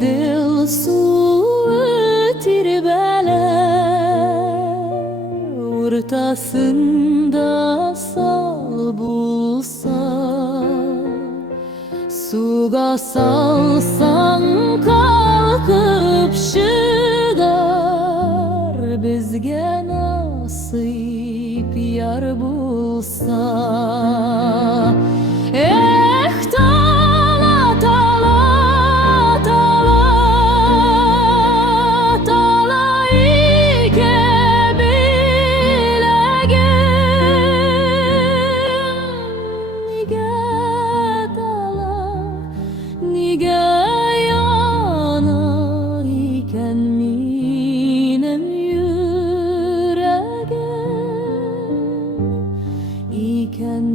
dil suyu tirbeler, ortasında sal bulsa, suga salsan kalkıp şıgar, bizge nasip yar bulsa. Tala tala tala tala ike bilegim, nige tala nige yanar iken minem yüreğim, iken